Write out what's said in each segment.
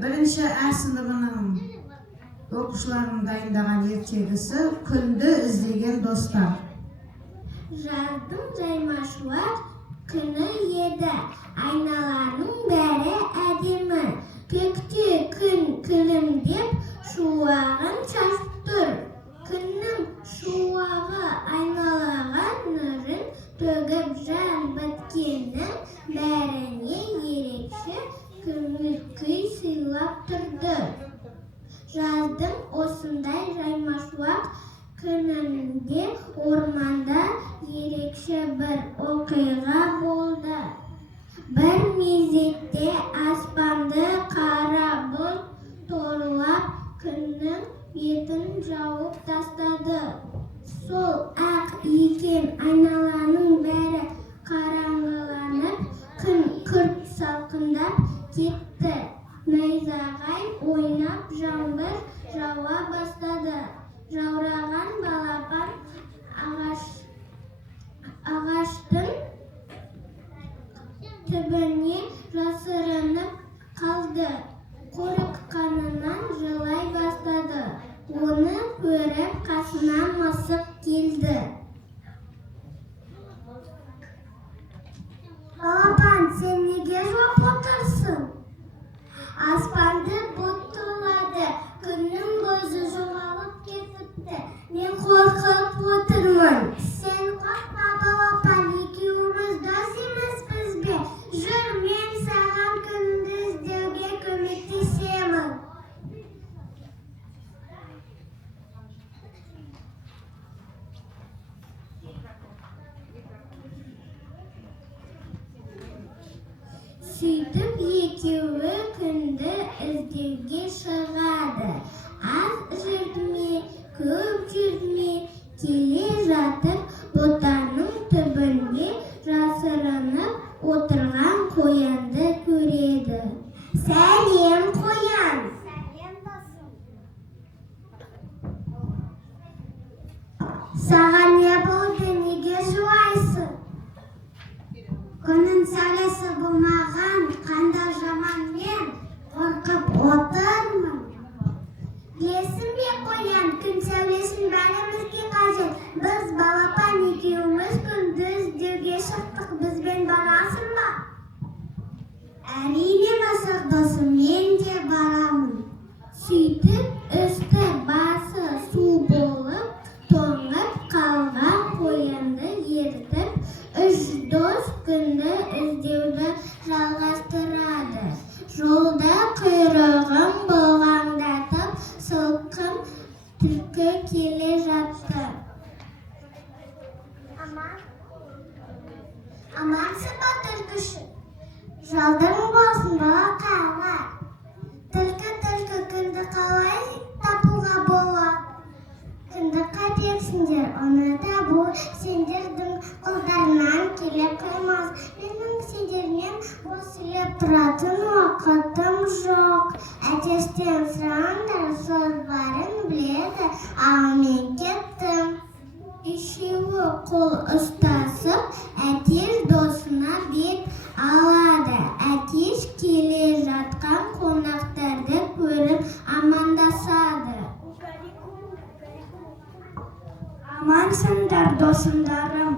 Birinchi A sınıfının оқушыларын дайындаған ертегісі күнді іздеген достар. Жаздың жаймашуақ күні еді, айналаның бәрі әдемі. Көкте күн күлімдеп шуағын шашып тұр. Күннің шуағы айналаға нұрын төгіп, жан біткеннің бәріне ерекше көңіл күй сыйлап тұрды. Жаздың осындай жаймашуақ күнінде орманда ерекше бір оқиға болды. Бір мезетте аспанды қара бұлт торлап, күннің бетін жауып тастады. Сол ақ екен, айналаның бәрі қараңғыланып, күн күрт салқындап кетті. Найзағай ойнап, жаңбыр жауа бастады. Жаураған балапан ағаштың түбіне жасырынып қалды. Қорыққанынан жылай бастады. Оны көріп қасына мысық келді. Балапан, сен неге жылап отырсың? Аспанды бұлт торлады, күннің көзі жоғалып кетіпті. Мен қорқып отырмын. Сен қорқма, балапан, екеуміз дос емеспіз бе? Жүр, мен саған күнді іздеуге көмектесемін. Сөйтіп екеуі күнді іздеуге шығады. Аз жүрме, көп жүрме, келе жатып бұтаның түбінде жасырынып отырған қоянды көреді. Сәлем, қоян! Сәлем, досым! Саған не болды, неге жылайсың? Күннің сәулесі болмаған, қандай жаман, мен қорқып отырмын. Білесің бе, қоян, күн сәулесін бәрімізге қажет. Біз балапан екеуміз күнді іздеуге шықтық. Бізбен барасың ба? Әрине, мысық досым, мен де барамын. Сөйтіп үсті басы су болып, тоңып қалған қоянды ертіп, үш дос күнді іздеуді жалғастырады. Жолда құйрығын бұлғаңдатып, сылқым түлкі келе жатты. Амансың ба, түлкіші? Жолдың болсын, балақайлар. Түлкі күнді қалай табуға болады? Күнді қайтесіңдер, оны табу сендердің қолдарынан келе қоймас. Менің сендермен осылып тұратын уақытым жоқ. Әтештен сұраңдар, сөз барын біледі, ал мен кеттім. Үшеуі қол ұстасып, әтеш досына бет алады. Әтеш келе жатқан қонақтарды көріп амандасады. Амансыңдар, досымдарым.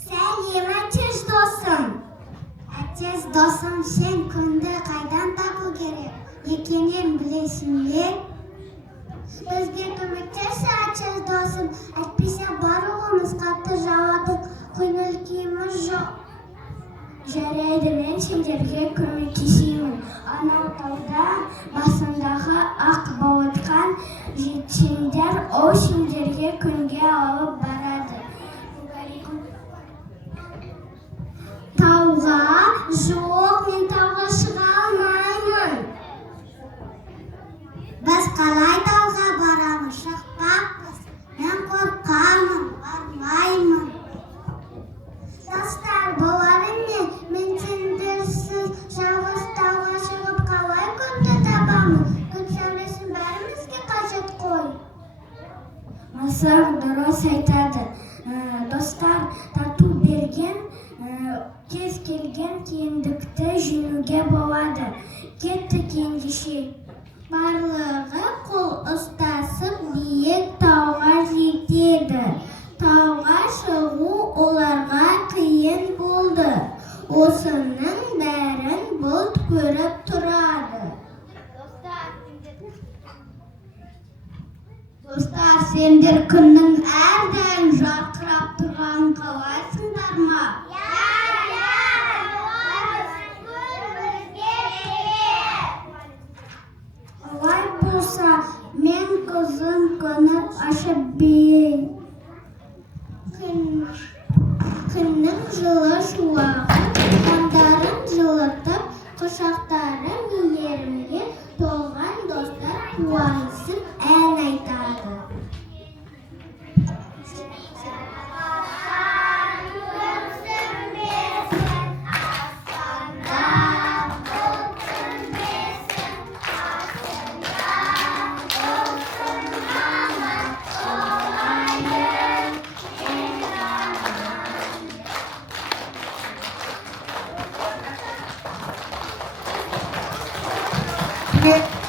Сәлем, әтеш досым. Әтеш досым, сен күнді қайдан табу керек екенін білесің бе? Бізге көмектес, әтеш досым. Әйтпесе барлығымыз қатты жауады, көңіл күйіміз жоқ. Жарайды, мен сендерге көмектесемін. Анау тауда басындағы ақ бауытқан жетсеңдер, ол сендерге күнге алып барады. Тауға? Жоқ, мен тауға шыға алмаймын. Біз қалай тауға барамыз? Шықпақпыз. Мен қорқамын, бармаймын. Достар, боларын мен сендерсіз жалғыз тауға шығып қалай күнді табамын? Күн сәулесін бәрімізге қажет қой. Мысық дұрыс айтады. Достар, тату берген kez kelgan kiyindikda jinoga bo'ladi. Ketdi kengashi. Barlig'i qo'l ustasi biyiq tog'a yetdi. Tog'a шығу ularga qiyin bo'ldi. O'sining barin bo'lt ko'rib turadi. Dostlar, sendir kunning ardang jarqirab turgan qo'ysinglarmi? Olay bo'lsa, men ko'zim ko'nib ashib biyey. Kunning жылы шуағы, қандарын жылытып, құшақтарын yerimге толған достар қуанысып ән айтады. Evet.